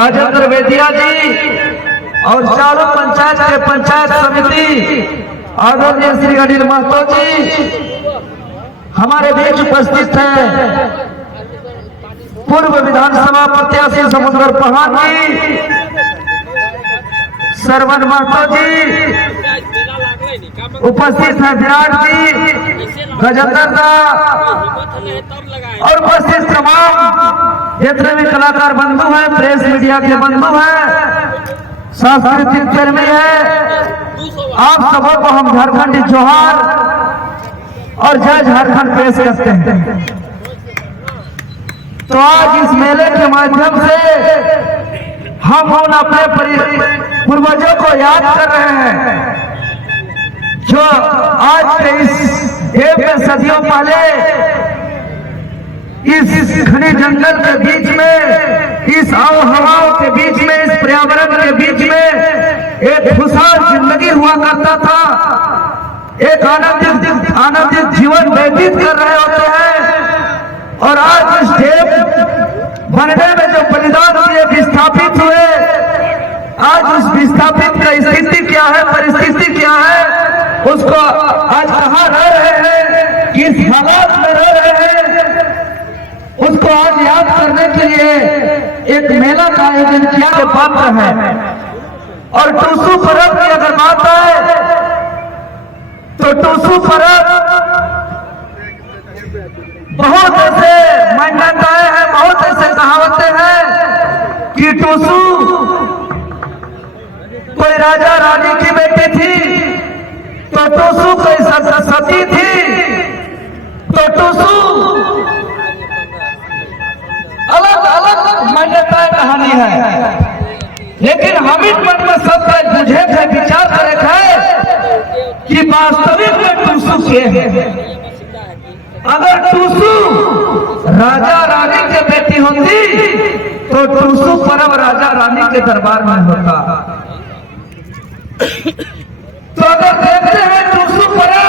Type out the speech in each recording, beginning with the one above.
राजेंद्र वेदिया जी और चारों पंचायत के पंचायत समिति आदरणीय श्री अनिल महतो जी हमारे बीच उपस्थित हैं। पूर्व विधानसभा प्रत्याशी समुद्र पहाड़ जी, सरवन महतो जी उपस्थित हैं, विराट जी, गजेंद्र दा और उपस्थित तमाम जितने भी कलाकार बंधु हैं, प्रेस मीडिया के बंधु हैं, सांस्कृतिक कर्मी हैं, आप सबों को हम झारखंडी जोहार और जय झारखंड पेश करते हैं। तो आज इस मेले के माध्यम से हम उन अपने पूर्वजों को याद कर रहे हैं जो आज के इस देव में सदियों पहले इस घने जंगल के बीच में, इस हवाओं के बीच में, इस पर्यावरण के बीच में एक खुशहाल जिंदगी हुआ करता था, एक आनंदित जीवन व्यतीत कर रहे होते हैं। और आज इस देव बनने में जो बलिदान दिए, विस्थापित हुए, आज उस विस्थापित का स्थिति क्या है, परिस्थिति क्या है, उसको आज कहाँ रह रहे हैं, किस हालात में रह रहे हैं, उसको आज याद करने के लिए एक मेला का आयोजन किया के पात्र है। और टूसू पर्व की अगर बात है तो टूसू पर्व बहुत ऐसे मान्यताएं हैं, बहुत ऐसे कहावतें हैं कि टूसू कोई राजा रानी की बेटी थी, तो टूसू कोई सती थी, तो टूसू अलग अलग मान्यताएं कहानी है। लेकिन हम इन मन में सबका बुझे थे, विचार करे थे कि वास्तविक में टूसू के है। अगर टूसू राजा रानी के बेटी होती तो टूसू पर्व राजा रानी के दरबार में होता। तो अगर देखते हैं टूसू पर्व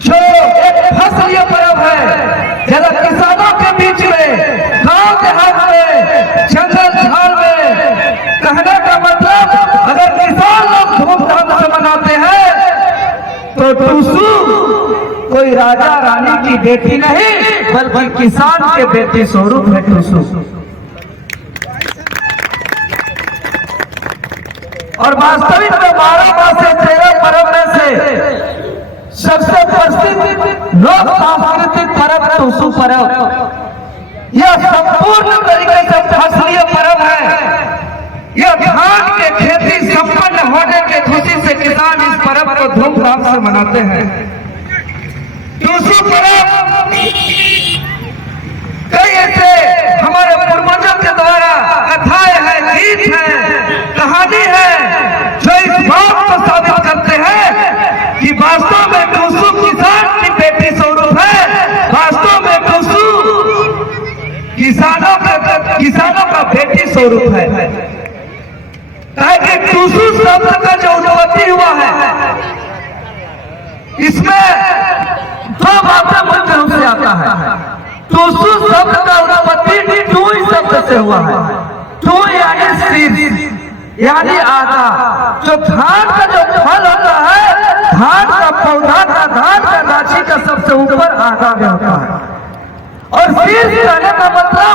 जो एक फसलीय पर्व है, जरा किसानों के बीच में, गांव देहात में, जंगल झाड़ में, कहने का मतलब अगर किसान लोग धूमधाम से मनाते हैं तो टूसू कोई राजा रानी की बेटी नहीं बल्कि किसान के बेटी स्वरूप है टूसू। और वास्तविक में 12 माह से 13 पर्व में से सबसे प्रसिद्ध लोक सांस्कृतिक पर्व टूसू पर्व, यह संपूर्ण तरीके से फसलीय पर्व है। यह धान के खेती संपन्न होने के खुशी से किसान इस पर्व को धूमधाम से मनाते हैं। टूसू पर्व कई ऐसे हमारे पूर्वजों के द्वारा कथाएं हैं, गीत हैं, कहानी है जो इस बात को साबित करते हैं कि वास्तव में टूसू किसान की बेटी स्वरूप है। वास्तव में टूसू किसानों का बेटी स्वरूप है। कि टूसू शब्द का जो उत्पत्ति हुआ है, इसमें दो बातें मुख्य रूप से आता है। टूसू शब्द का उत्पत्ति टूई शब्द से हुआ है। टूई यानी शीर्ष, यानी आगा। जो धान का जो फल होता है, धान का पौधा का, धान का गाछी का सबसे ऊपर आगा में होता है। और शीर्ष कहने का मतलब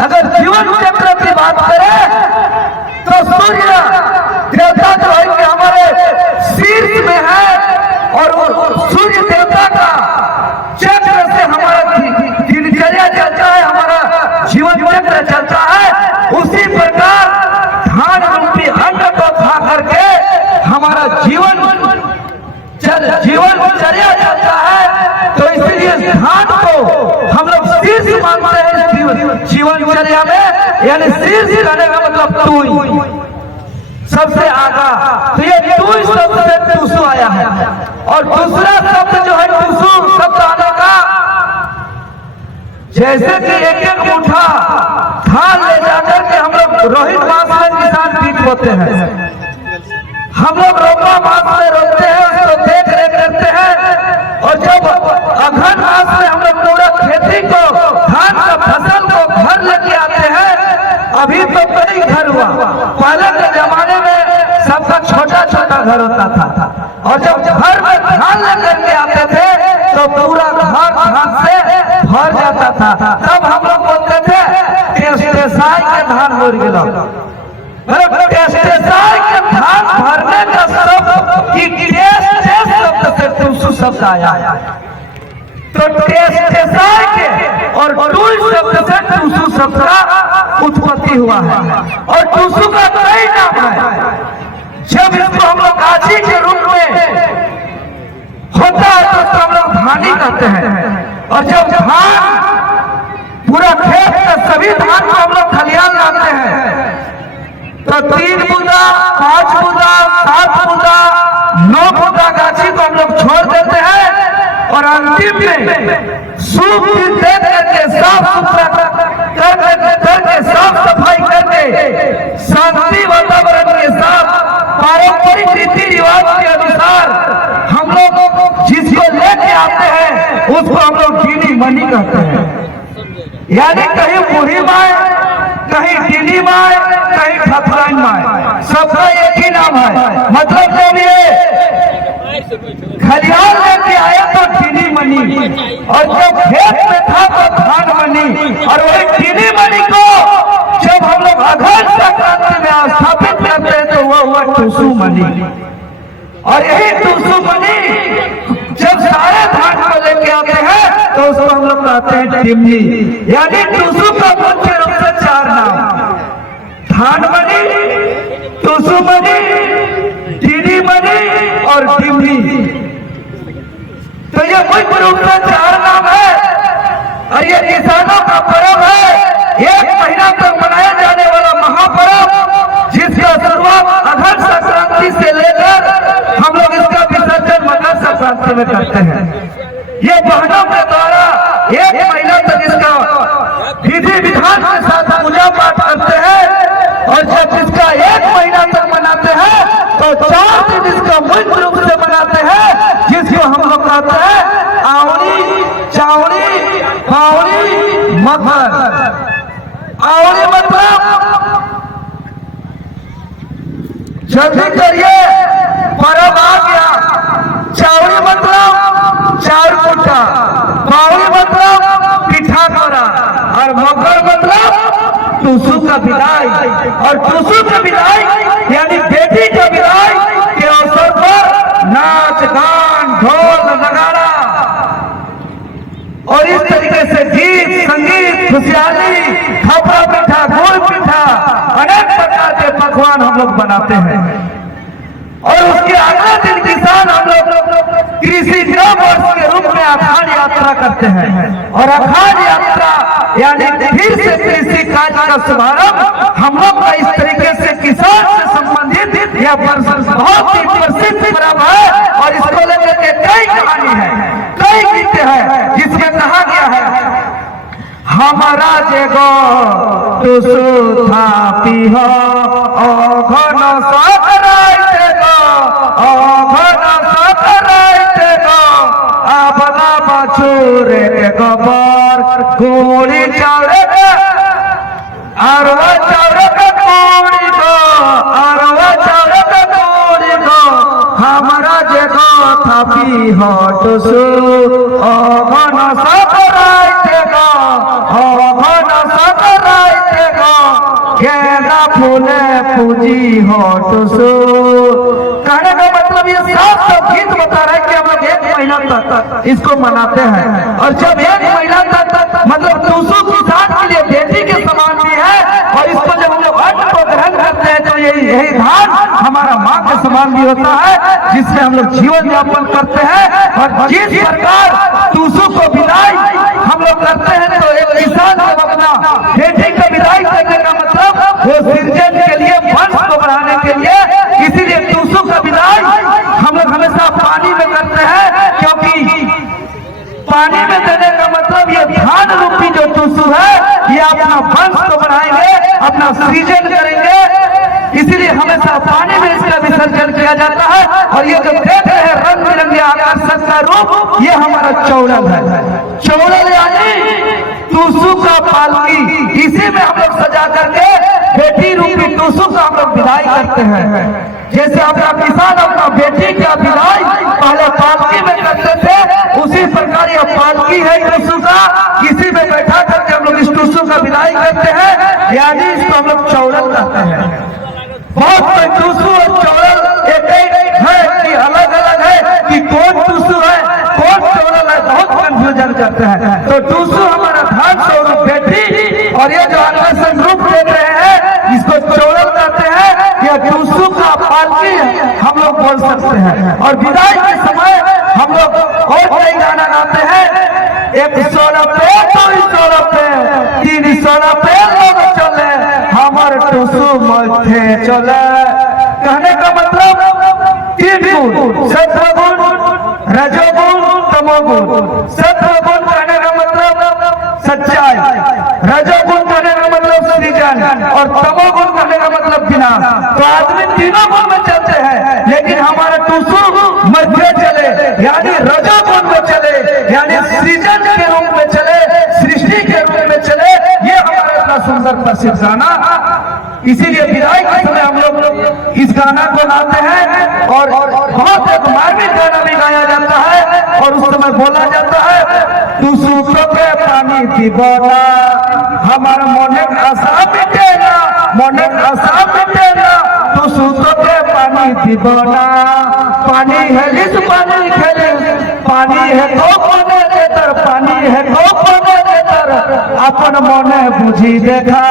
अगर जीवन चक्र की बात करें तो सूर्य देवता जो है कि हमारे शीर्ष में है, और सूर्य देवता का चक्र से हमारा दिनचर्या चलता है, हमारा जीवन चक्र चलता है। उसी प्रकार धान रूपी अन्न को खा करके हमारा जीवनचर्या चलता है। तो इसलिए धान को हम लोग शीर्ष मानते हैं जीवनचर्या में, यानी शीर्ष रहने का मतलब टूई, सबसे आगा। तो ये टूई शब्द से टूसू आया है। और दूसरा शब्द जो है टूसू शब्द आने का, जैसे कि एक मुठा धान ले जाकर के हम लोग रोहित मास में किसान बीज बोते हैं, हम लोग रोपा मास में रोपते हैं, उसको देख रेख करते हैं। और जब अघन मास में हम लोग पूरा खेती को, धान का फसल को घर लेके आते हैं अभी तो कई घर हुआ। पहले के जमाने में सबका छोटा छोटा घर होता था और जब घर में धान लेकर के आते थे तो पूरा घर धान से भर जाता था। तब हम लोग बोलते थे टेस्टेसाई के धान भर गया। टेस्टेसाई के धान भरने का शब्द शब्द से टूसू शब्द आया। तो टेस्टेसाई के और टूल शब्द से टूसू शब्द का उत्पत्ति हुआ है और टूसू का कई नाम है। जब इसको हम लोग गाछी के रूप में होता है तो उसको हम लोग धानी कहते हैं। और जब धान पूरा खेत का सभी धान को हम लोग खलिहान लाते हैं तो 3 बूंदा 5 बूंदा 7 बूंदा 9 बूंदा गाछी को हम लोग छोड़ देते हैं और अंतिम में सूख दे करके साफ सुथरा करके साफ सफाई करके शांति वातावरण के साथ पारंपरिक रीति रिवाज के अनुसार हम लोग जिसको लेके आते हैं उसको हम लोग गिनी मनी कहते हैं। यानी कहीं बूढ़ी माए, कहीं गिनी माए, कहीं ठथराइन माए, सबका एक ही नाम है। मतलब जब ये खलिहान लेके आया तो गिनी मनी और जब खेत में था तो धान मनी। और वही गिनी मनी को जब हम लोग अघन संक्रांति में स्थापित करते हैं तो वह हुआ टूसू मनी। और यही टूसू मनी जब सारे धान को लेके आते हैं तो उसको हम लोग कहते हैं टिमनी। यानी टूसू का मुख्य रूप से 4 नाम, धान मनी, टूसू मनी, गिनी मनी और टिमनी। तो ये मुख्य रूप से 4 नाम है और ये किसानों का पर्व है। 1 महीना तक मनाया जाने वाला महापर्व जिसका शुरुआत अघन संक्रांति से लेकर हम लोग इसका विसर्जन मकर संक्रांति में करते हैं। ये बहनों के द्वारा 1 महीना तक इसका विधि विधान के साथ पूजा पाठ करते हैं और जब इसका 1 महीना तक मनाते हैं तो 4 दिन इसका मुख्य रूप से मनाते हैं जिसको हम लोग कहते हैं आवड़ी, चावड़ी, फावड़ी, मकर। आवड़ी मतलब जल्दी करिए पर्व आ गया। चावड़ी मतलब चावल कुटा, फावड़ी मतलब पिठा करा और मकर मतलब टूसू का विदाई। और टूसू का विदाई यानी बेटी का विदाई के अवसर पर नाच गान ढोल नगाड़ा और इस तरीके से गीत संगीत खुशहाली खपरा पिठा गुड़ पिठा अनेक प्रकार के पकवान हम लोग बनाते हैं। और उसके अगले दिन किसान हम लोग कृषि नव वर्ष के रूप में अखाड़ यात्रा करते हैं। और अखाड़ यात्रा यानी फिर से कृषि कार्य का शुभारंभ हम लोग का इस तरीके से किसान से संबंधित यह बहुत ही प्रसिद्ध पर्व है। और इसको लेकर के कई कहानी है, कई गीत है जिसमें कहा गया है हमारा जेगो टूसू था पीहो घन सकराई देगो घन सकराई देगो आबला बछुरे के गोबर गोड़ी चावरे के अरवा चावरे के गोड़ी को अरवा चावरे के गोड़ी को हमारा जेगो था पीहो टूसू घन सकराई देगो घन सकराई देगो गेंदा फूले पूजी हो टूसू। कहने का मतलब ये साफ साफ गीत बता रहा है कि हम लोग 1 महीना तक इसको मनाते हैं। और जब 1 महीना तक मतलब टूसू किसान के लिए बेटी के समान भी है और इसको जब हम लोग अन्न को ग्रहण करते हैं तो यही धान हमारा माँ के समान भी होता है जिससे हम लोग जीवन यापन करते हैं। और जिस प्रकार टूसू को विदाई हम लोग करते हैं तो एक किसान जब अपना बेटी का विदाई करने का मतलब वो सृजन के लिए वंश को बढ़ाने के लिए, इसीलिए टूसू का विदाई हम लोग हमेशा पानी में करते हैं क्योंकि पानी में देने का मतलब ये धान रूपी जो टूसू है ये अपना वंश को बढ़ाएंगे, अपना सृजन करेंगे। इसीलिए हमेशा पानी में इसका विसर्जन किया जाता है। और ये जो देख रहे हैं रंग बिरंगे आकर्षक का रूप ये हमारा चौड़ल है। चौड़ल यानी टूसू का पालकी, इसी में हम लोग सजा करके टूसू का हम लोग विदाई करते हैं। जैसे अपना किसान अपना बेटी का विदाई पहले पालकी में करते थे, उसी प्रकार यह पालकी है टूसू का, इसी में बैठा करके हम लोग इस टूसू का विदाई करते हैं, यानी इसको हम लोग चौड़ल कहते हैं। बहुत कोई टूसू और चौड़ल एक है कि अलग अलग है कि कौन टूसू है कौन चौड़ल है, बहुत कंफ्यूजन करते हैं। तो टूसू हमारा धान स्वरूप बेटी, और ये जो आकर्षण रूप देख रहे हैं इसको चौड़ल कहते हैं। यह टूसू का पालकी हम लोग बोल सकते हैं। और विदाई के समय हम लोग और कई गाना गाते हैं, 100 पे 200 पे 300 पे लोग चले, हमारे टूसू मथे चले। कहने का मतलब 3 गुण, सत्वगुण, रजोगुण, तमोगुण। सत्वगुण कहने का मतलब सच्चाई, रजोगुण कहने का मतलब सृजन, और तमोगुण कहने का मतलब विनाश। तो आदमी तीनों गुण में चलते हैं, लेकिन हमारा टूसू मध्य चले, यानी रजोगुण में चले, यानी सृजन के रूप में चले, सृष्टि के रूप में चले। ये हमारा इतना सुंदर प्रसिद्ध गाना, इसीलिए विदाई के समय हम लोग इस गाना को गाते हैं। और बहुत एक मार्मिक गाना भी गाया जाता है, और उस समय बोला जाता है, टूसू के पानी दीवाना हमारा मोने आशा मिटेगा, मोने आशा मिटेगा, टूसू के पानी दीवाना। पानी है इस पानी खेले, पानी है तो कोने देतर, पानी है तो कोने देतर, अपन मोने बुझी देखा,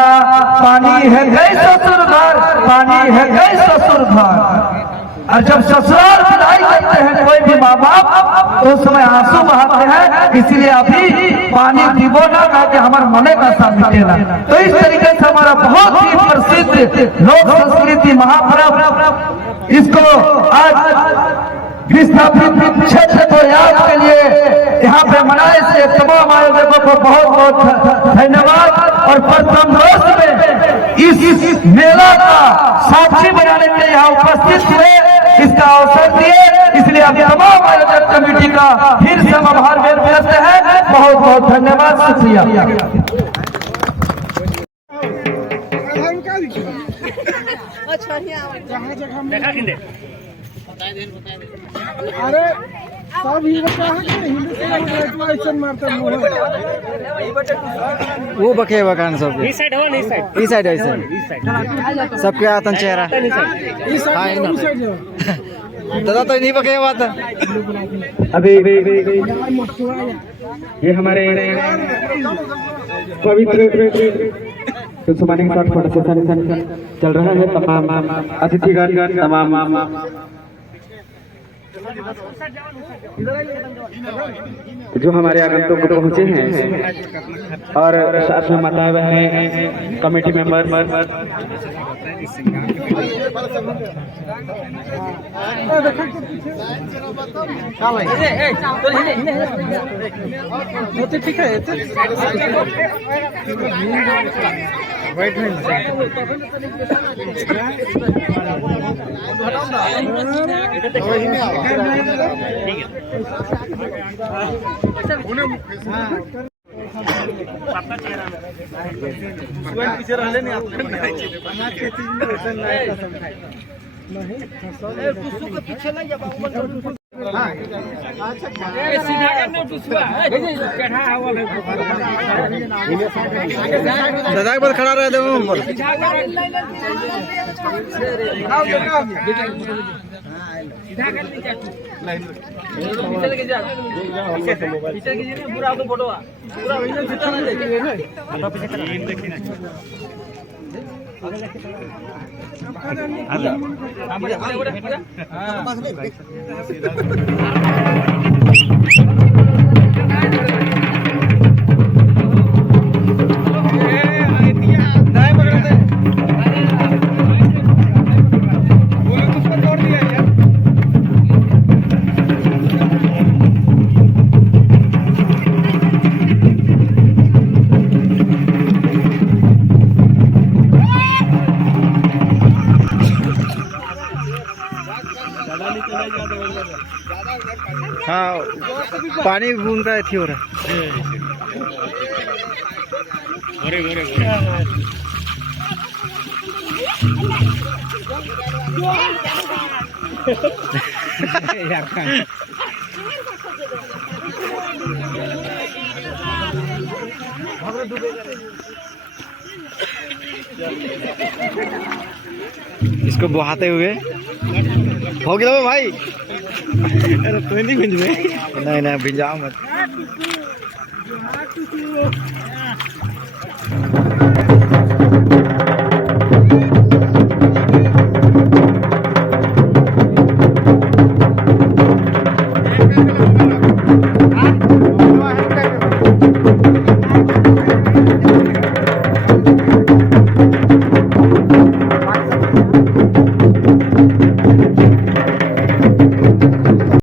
पानी है गई ससुर घर, पानी है गई ससुर घर। और जब ससुराल विदाई करते हैं कोई भी माँ बाप, तो उस समय आंसू बहाते हैं, इसलिए अभी पानी दीवो ना कहा कि हमारे मने का साथ मिटेगा। तो इस तरीके से हमारा बहुत ही प्रसिद्ध लोक संस्कृति महापर्व, इसको आज विस्थापित क्षेत्र को याद के लिए यहाँ पे मनाए से तमाम आयोजकों को बहुत बहुत धन्यवाद। और प्रथम रोज में इस मेला का साक्षी बनाने के लिए यहाँ उपस्थित हुए, इसका अवसर दिए, इसलिए अब तमाम आयोजक कमेटी का फिर से हम आभार व्यक्त करते हैं। बहुत बहुत धन्यवाद, शुक्रिया। अरे सब ही बता है हिंदी से मारता वो बके बकान सब इस साइड हो, नहीं साइड, इस साइड ऐसे इस साइड सबके आतन चेहरा इस साइड दादा तो नहीं बके बात। अभी ये हमारे पवित्र सुमानी के साथ फोटो सेशन चल रहा है। तमाम अतिथिगण, तमाम जो हमारे आगंतुक पहुंचे हैं, और साथ में बताए हुए हैं कमेटी मेंबर। ठीक है पीछे रहले नहीं पीछे नहीं दादा के बाद खड़ा रह दे हाँ पानी बूंदा थी हो रहा गोरे गोरे गोरे इसको बहाते हुए हो गया वो भाई। अरे तो नहीं भिंज में, नहीं नहीं भिंजाओ मत।